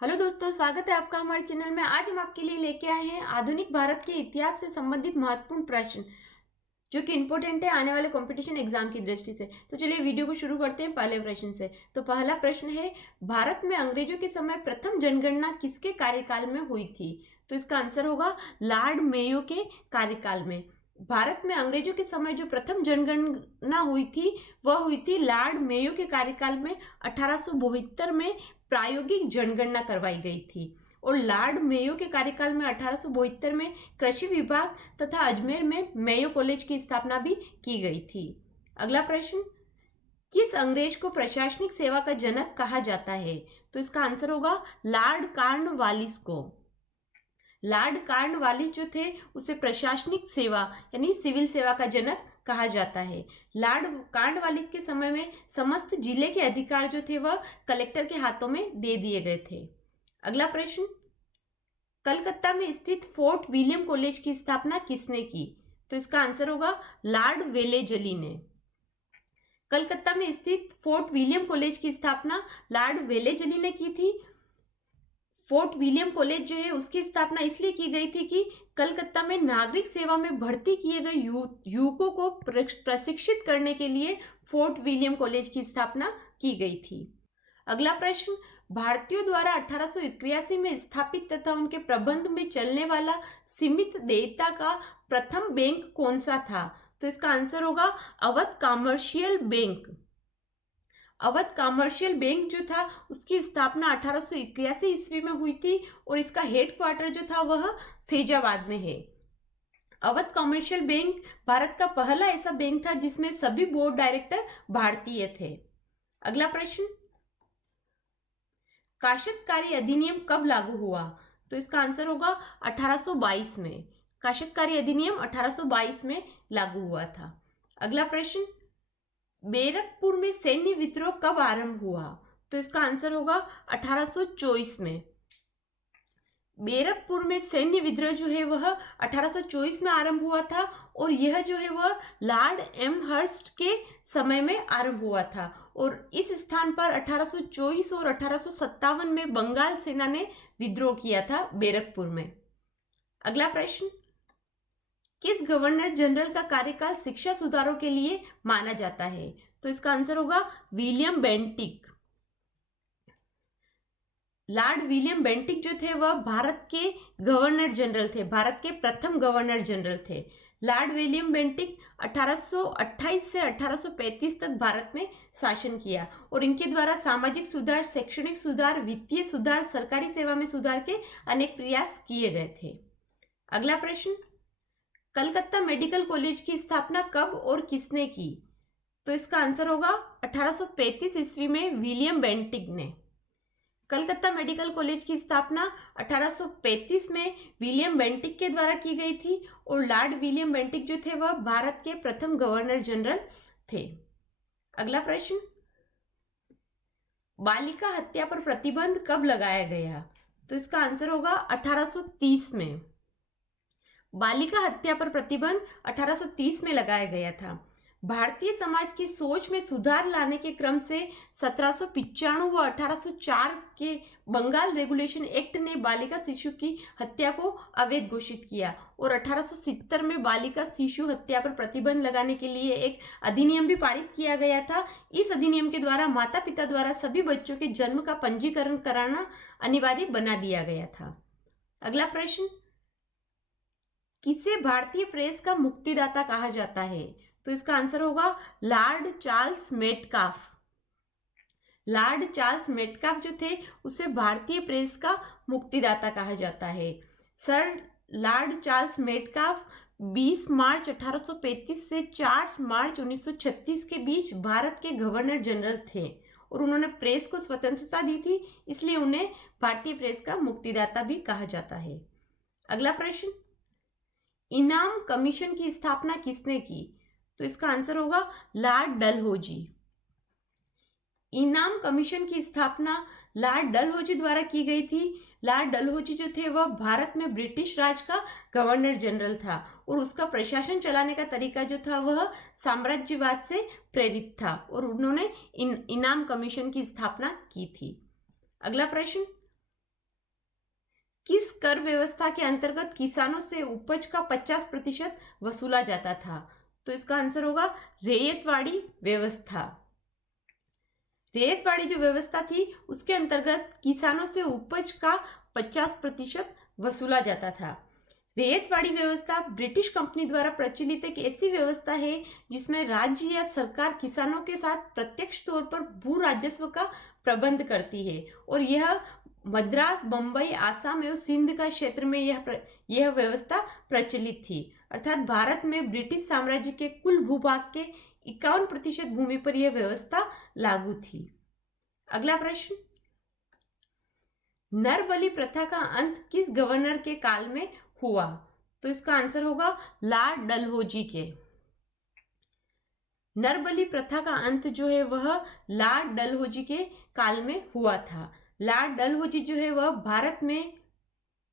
Hello दोस्तों, स्वागत है आपका हमारे चैनल में। आज हम आपके लिए लेके आए हैं आधुनिक भारत के इतिहास से संबंधित महत्वपूर्ण प्रश्न जो कि इंपॉर्टेंट है आने वाले कंपटीशन एग्जाम की दृष्टि से। तो चलिए वीडियो को शुरू करते हैं पहले प्रश्न से। तो पहला प्रश्न है, भारत में अंग्रेजों के समय प्रथम जनगणना किसके कार्यकाल में हुई थी? तो इसका आंसर होगा लॉर्ड मेयो के कार्यकाल में। भारत में अंग्रेजों के समय जो प्रथम जनगणना हुई थी वह हुई थी लॉर्ड मेयो के कार्यकाल में। 1872 में प्रायोगिक जनगणना करवाई गई थी और लॉर्ड मेयो के कार्यकाल में 1872 में कृषि विभाग तथा अजमेर में मेयो कॉलेज की स्थापना भी की गई थी। अगला प्रश्न, किस अंग्रेज को प्रशासनिक सेवा का जनक कहा जाता है? तो इसका आंसर होगा लॉर्ड कॉर्नवालिस को। लॉर्ड कॉर्नवालिस जो थे उसे प्रशासनिक सेवा यानी सिविल सेवा का जनक कहा जाता है। लॉर्ड कॉर्नवालिस के समय में समस्त जिले के अधिकार जो थे वह कलेक्टर के हाथों में दे दिए गए थे। अगला प्रश्न, कलकत्ता में स्थित फोर्ट विलियम कॉलेज की स्थापना किसने की? तो इसका आंसर होगा लॉर्ड वेलेजली ने। कलकत्ता में स्थित फोर्ट विलियम कॉलेज की स्थापना लॉर्ड वेलेजली ने की थी। फोर्ट विलियम कॉलेज जो है उसकी स्थापना इसलिए की गई थी कि कलकत्ता में नागरिक सेवा में भर्ती किए गए युवकों को प्रशिक्षित करने के लिए फोर्ट विलियम कॉलेज की स्थापना की गई थी। अगला प्रश्न, भारतीयों द्वारा 1881 में स्थापित तथा उनके प्रबंध में चलने वाला सीमित देयता का प्रथम बैंक कौन सा था? तो इसका आंसर होगा Awadh commercial bank. Awadh commercial bank जो था उसकी स्थापना 1881 ईस्वी में हुई थी और इसका हेडक्वार्टर जो था वह फैजाबाद में है। अवध कमर्शियल बैंक भारत का पहला ऐसा बैंक था जिसमें सभी बोर्ड डायरेक्टर भारतीय थे। अगला प्रश्न, काश्तकारी अधिनियम कब लागू हुआ? तो इसका आंसर होगा 1822 में। काश्तकारी अधिनियम 1822 में लागू हुआ था। अगला प्रश्न, बैरकपुर में सैन्य विद्रोह कब आरंभ हुआ? तो इसका आंसर होगा 1824 में। बैरकपुर में सैन्य विद्रोह जो है वह 1824 में आरंभ हुआ था और यह जो है वह लॉर्ड एमहर्स्ट के समय में आरंभ हुआ था और इस स्थान पर 1824 और 1857 में बंगाल सेना ने विद्रोह किया था बैरकपुर में। अगला प्रश्न, किस गवर्नर जनरल का कार्यकाल शिक्षा सुधारों के लिए माना जाता है? तो इसका आंसर होगा William Bentinck. Lord William Bentinck जो थे वह भारत के गवर्नर जनरल थे, भारत के प्रथम गवर्नर जनरल थे। लॉर्ड विलियम बेंटिक 1828 से 1835 तक भारत में शासन किया और इनके द्वारा सामाजिक सुधार, शैक्षणिक सुधार, वित्तीय सुधार, सरकारी सेवा में सुधार के अनेक प्रयास किए गए थे। अगला प्रश्न, कलकत्ता मेडिकल कॉलेज की स्थापना कब और किसने की? तो इसका आंसर होगा 1835 ईस्वी में विलियम बेंटिक ने। कलकत्ता मेडिकल कॉलेज की स्थापना 1835 में विलियम बेंटिक के द्वारा की गई थी और लॉर्ड विलियम बेंटिक जो थे वह भारत के प्रथम गवर्नर जनरल थे। अगला प्रश्न, बालिका हत्या पर प्रतिबंध कब लगाया गया? तो इसका आंसर होगा 1830 में। बालिका हत्या पर प्रतिबंध 1830 में लगाया गया था। भारतीय समाज की सोच में सुधार लाने के क्रम से 1795 व 1804 के बंगाल रेगुलेशन एक्ट ने बालिका शिशु की हत्या को अवैध घोषित किया और 1870 में बालिका शिशु हत्या पर प्रतिबंध लगाने के लिए एक अधिनियम भी पारित किया गया था। इस अधिनियम के द्वारा माता पिता द्वारा सभी बच्चों के जन्म का पंजीकरण कराना अनिवार्य बना दिया गया था। अगला प्रश्न, किसे भारतीय प्रेस का मुक्तिदाता कहा जाता है? तो इसका आंसर होगा Lord Charles Metcalfe. Lord Charles Metcalfe जो थे उसे भारतीय प्रेस का मुक्तिदाता कहा जाता है। सर लॉर्ड चार्ल्स मेटकाफ 20 मार्च 1835 से 4 मार्च 1936 के बीच भारत के गवर्नर जनरल थे और उन्होंने प्रेस को स्वतंत्रता दी थी, इसलिए उन्हें भारतीय प्रेस का मुक्तिदाता भी कहा जाता है। अगला प्रश्न, इनाम कमीशन की स्थापना किसने की? तो इसका आंसर होगा लॉर्ड डलहौजी। इनाम कमीशन की स्थापना लॉर्ड डलहौजी द्वारा की गई थी। लॉर्ड डलहौजी जो थे वह भारत में ब्रिटिश राज का गवर्नर जनरल था और उसका प्रशासन चलाने का तरीका जो था वह साम्राज्यवाद से प्रेरित था और उन्होंने इनाम कमीशन की स्थापना की थी। अगला प्रश्न, कर व्यवस्था के अंतर्गत किसानों से उपज का 50% वसूला जाता था? तो इसका आंसर होगा रैयतवाड़ी व्यवस्था। रैयतवाड़ी जो व्यवस्था थी उसके अंतर्गत किसानों से उपज का 50% वसूला जाता था। रैयतवाड़ी व्यवस्था ब्रिटिश कंपनी द्वारा प्रचलित एक ऐसी व्यवस्था है जिसमें राज्य या सरकार किसानों के साथ प्रत्यक्ष तौर पर भू राजस्व का प्रबंध करती है, और यह मद्रास, बंबई, आसाम एवं सिंध का क्षेत्र में यह व्यवस्था प्रचलित थी। अर्थात भारत में ब्रिटिश साम्राज्य के कुल भूभाग के 51% भूमि पर यह व्यवस्था लागू थी। अगला प्रश्न, नरबली प्रथा का अंत किस गवर्नर के काल में हुआ? तो इसका आंसर होगा लॉर्ड डलहौजी के। नरबली प्रथा का अंत जो है वह लॉर्ड डलहौजी के काल में हुआ था। लॉर्ड डलहौजी जो है वह भारत में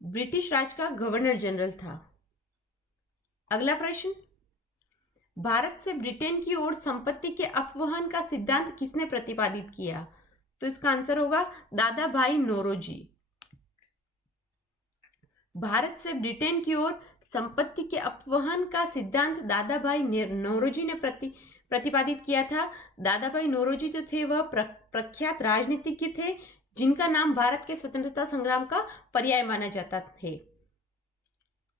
ब्रिटिश राज का गवर्नर जनरल था। अगला प्रश्न, भारत से ब्रिटेन की ओर संपत्ति के अपवहन का सिद्धांत किसने प्रतिपादित किया? तो इसका आंसर होगा दादा भाई नौरोजी। भारत से ब्रिटेन की ओर संपत्ति के अपवहन का सिद्धांत दादा भाई नौरोजी ने प्रतिपादित किया था। दादा भाई नौरोजी जो थे वह प्रख्यात राजनीतिज्ञ थे जिनका नाम भारत के स्वतंत्रता संग्राम का पर्याय माना जाता है।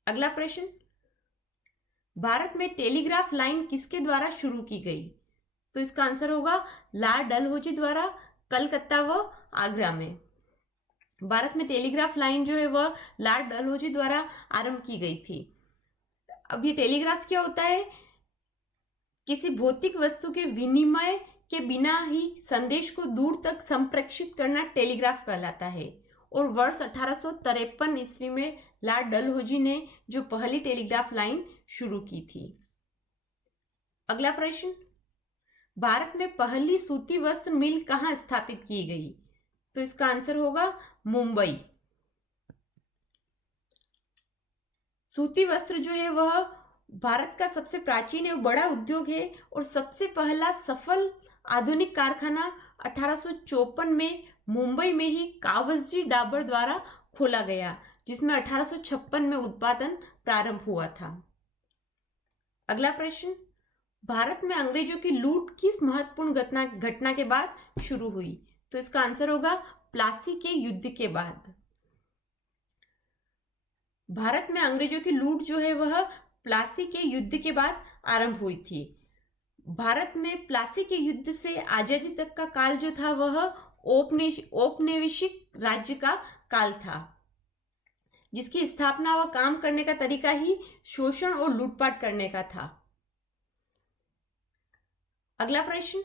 अगला प्रश्न, भारत में टेलीग्राफ लाइन किसके द्वारा शुरू की गई? तो इसका आंसर होगा लॉर्ड डलहौजी द्वारा कलकत्ता व आगरा में। भारत में टेलीग्राफ लाइन जो है वह लॉर्ड डलहौजी द्वारा आरंभ की गई थी। अब ये टेलीग्राफ क्या होता है? किसी भौतिक वस्तु के विनिमय के बिना ही संदेश को दूर तक संप्रेषित करना टेलीग्राफ कहलाता है। और वर्ष 1853 ईस्वी में लॉर्ड डलहौजी ने जो पहली टेलीग्राफ लाइन शुरू की थी। अगला प्रश्न, भारत में पहली सूती वस्त्र मिल कहाँ स्थापित की गई? तो इसका आंसर होगा मुंबई। सूती वस्त्र जो है वह भारत का सबसे प्राचीन एवं बड़ा उद्योग है और सबसे पहला सफल आधुनिक कारखाना 1854 में मुंबई में ही कावसजी डाबर द्वारा खोला गया, जिसमें 1856 में उत्पादन प्रारंभ हुआ था। अगला प्रश्न, भारत में अंग्रेजों की लूट किस महत्वपूर्ण घटना के बाद शुरू हुई? तो इसका आंसर होगा प्लासी के युद्ध के बाद। भारत में अंग्रेजों की लूट जो है वह प्लासी के युद्ध के बाद आरंभ हुई थी। भारत में प्लासी के युद्ध से आजादी तक का काल जो था वह औपनिवेशिक राज्य का काल था, जिसकी स्थापना व काम करने का तरीका ही शोषण और लूटपाट करने का था। अगला प्रश्न,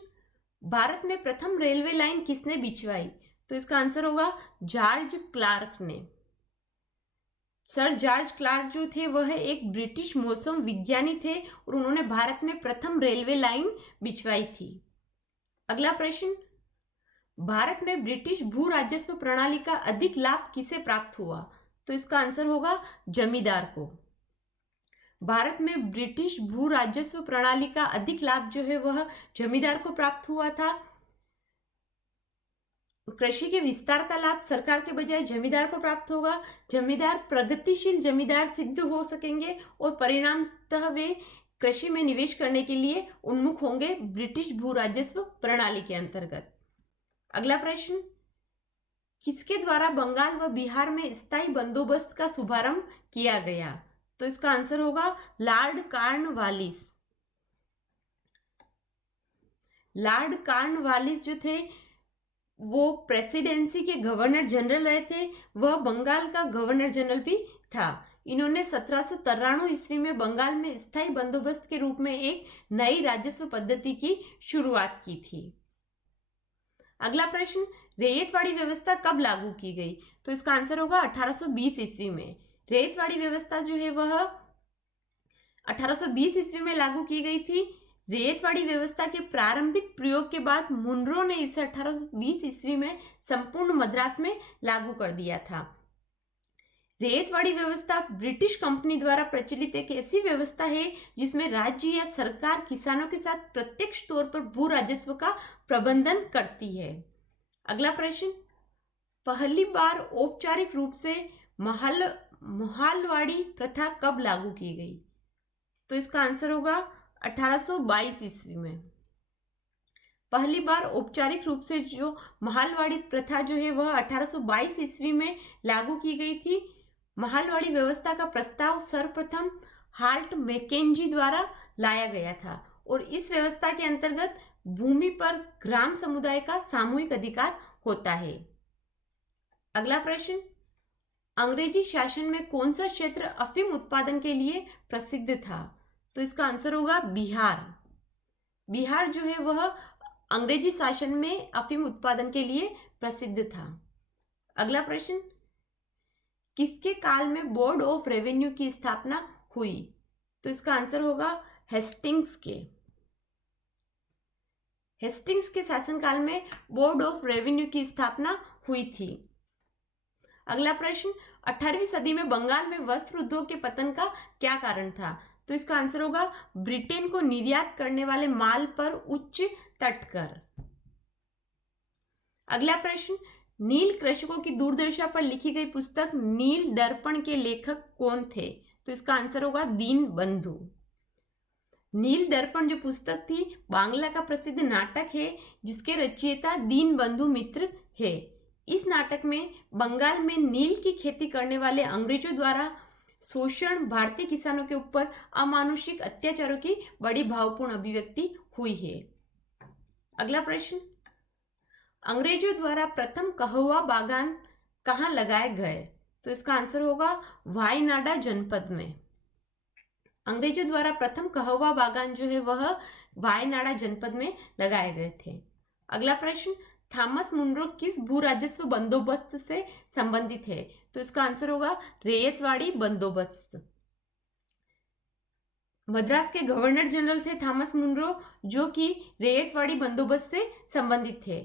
भारत में प्रथम रेलवे लाइन किसने बिछवाई? तो इसका आंसर होगा जॉर्ज क्लार्क ने। सर जॉर्ज क्लार्क जो थे वह एक ब्रिटिश मौसम विज्ञानी थे और उन्होंने भारत में प्रथम रेलवे लाइन बिछवाई थी। अगला प्रश्न, भारत में ब्रिटिश भू राजस्व प्रणाली का अधिक लाभ किसे प्राप्त हुआ? तो इसका आंसर होगा जमींदार को। भारत में ब्रिटिश भू राजस्व प्रणाली का अधिक लाभ जो है वह जमींदार को प्राप्त हुआ था। कृषि के विस्तार का लाभ सरकार के बजाय जमींदार को प्राप्त होगा। जमींदार प्रगतिशील जमींदार सिद्ध हो सकेंगे और परिणामतः वे कृषि में निवेश करने के लिए उन्मुख होंगे ब्रिटिश भू राजस्व प्रणाली के अंतर्गत। अगला प्रश्न, किसके द्वारा बंगाल व बिहार में स्थायी बंदोबस्त का शुभारंभ किया गया? तो इसका आंसर होगा लॉर्ड कॉर्नवालिस। लॉर्ड कॉर्नवालिस जो थे वो प्रेसिडेंसी के गवर्नर जनरल रहे थे, वह बंगाल का गवर्नर जनरल भी था। इन्होंने 1793 ईस्वी में बंगाल में स्थायी बंदोबस्त के रूप में एक नई राजस्व पद्धति की शुरुआत की थी। अगला प्रश्न, रैयतवाड़ी व्यवस्था कब लागू की गई? तो इसका आंसर होगा 1820 ईस्वी में। रैयतवाड़ी व्यवस्था जो है वह 1820 ईस्वी में लागू की गई थी। रैयतवाड़ी व्यवस्था के प्रारंभिक प्रयोग के बाद मुनरो ने इसे 1820 ईस्वी में संपूर्ण मद्रास में लागू कर दिया था। रैयतवाड़ी व्यवस्था ब्रिटिश कंपनी द्वारा प्रचलित एक ऐसी व्यवस्था है जिसमें राज्य या सरकार किसानों के साथ प्रत्यक्ष तौर पर भू राजस्व का प्रबंधन करती है। अगला प्रश्न, पहली बार औपचारिक रूप से मोहालवाड़ी प्रथा कब लागू की गई? तो इसका आंसर होगा 1822 ईस्वी में। पहली बार औपचारिक रूप से जो महालवाड़ी प्रथा जो है वह 1822 ईस्वी में लागू की गई थी। महालवाड़ी व्यवस्था का प्रस्ताव सर्वप्रथम हाल्ट मैकेंजी द्वारा लाया गया था और इस व्यवस्था के अंतर्गत भूमि पर ग्राम समुदाय का सामूहिक अधिकार होता है। अगला प्रश्न, अंग्रेजी शासन में कौन सा क्षेत्र अफीम उत्पादन के लिए प्रसिद्ध था? तो इसका आंसर होगा बिहार। बिहार जो है वह अंग्रेजी शासन में अफीम उत्पादन के लिए प्रसिद्ध था। अगला प्रश्न, किसके काल में बोर्ड ऑफ रेवेन्यू की स्थापना हुई? तो इसका आंसर होगा हेस्टिंग्स के। हेस्टिंग्स के शासनकाल में बोर्ड ऑफ रेवेन्यू की स्थापना हुई थी। अगला प्रश्न, 18वीं सदी में बंगाल में वस्त्र उद्योग के पतन का क्या कारण था? तो इसका आंसर होगा ब्रिटेन को निर्यात करने वाले माल पर उच्च तट कर। अगला प्रश्न, नील कृषकों की दुर्दशा पर लिखी गई पुस्तक नील दर्पण के लेखक कौन थे? तो इसका आंसर होगा दीन बंधु। नील दर्पण जो पुस्तक थी बांग्ला का प्रसिद्ध नाटक है जिसके रचयिता दीन बंधु मित्र है। इस नाटक में बंगाल में नील की खेती करने वाले अंग्रेजों द्वारा शोषण, भारतीय किसानों के ऊपर अमानुषिक अत्याचारों की बड़ी भावपूर्ण अभिव्यक्ति हुई है। अगला प्रश्न, अंग्रेजों द्वारा प्रथम कहवा बागान कहाँ लगाए गए? तो इसका आंसर होगा वायनाडा जनपद में। अंग्रेजों द्वारा प्रथम कहवा बागान जो है वह वायनाडा जनपद में लगाए गए थे। अगला प्रश्न, थॉमस मुनरो किस भू राजस्व बंदोबस्त से संबंधित है? तो इसका आंसर होगा रैयतवाड़ी बंदोबस्त। मद्रास के गवर्नर जनरल थे थॉमस मुनरो जो कि रैयतवाड़ी बंदोबस्त से संबंधित थे।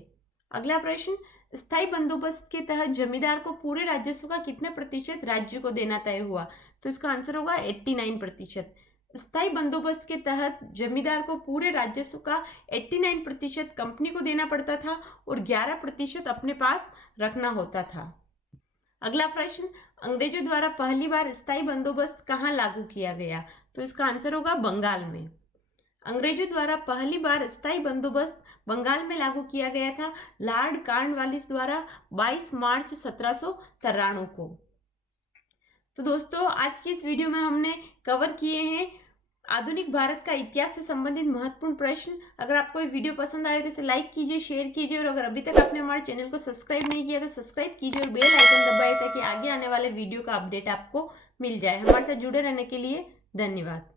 अगला प्रश्न, स्थायी बंदोबस्त के तहत जमींदार को पूरे राजस्व का कितने प्रतिशत राज्य को देना तय हुआ? तो इसका आंसर होगा 89%। स्थायी बंदोबस्त के तहत जमींदार को पूरे राजस्व का 89% कंपनी को देना पड़ता था और 11% अपने पास रखना होता था। अगला प्रश्न, अंग्रेजों द्वारा पहली बार स्थायी बंदोबस्त कहाँ लागू किया गया? तो इसका आंसर होगा बंगाल में। अंग्रेजों द्वारा पहली बार स्थायी बंदोबस्त बंगाल में लागू किया गया था लॉर्ड कॉर्नवालिस द्वारा 22 मार्च 1793 को। तो दोस्तों आज की इस वीडियो में हमने कवर किए हैं आधुनिक भारत का इतिहास से संबंधित महत्वपूर्ण प्रश्न। अगर आपको ये वीडियो पसंद आए तो इसे लाइक कीजिए, शेयर कीजिए और अगर अभी तक आपने हमारे चैनल को सब्सक्राइब नहीं किया तो सब्सक्राइब कीजिए और बेल आइकन दबाइए ताकि आगे आने वाले वीडियो का अपडेट आपको मिल जाए। हमारे साथ जुड़े रहने के लिए धन्यवाद।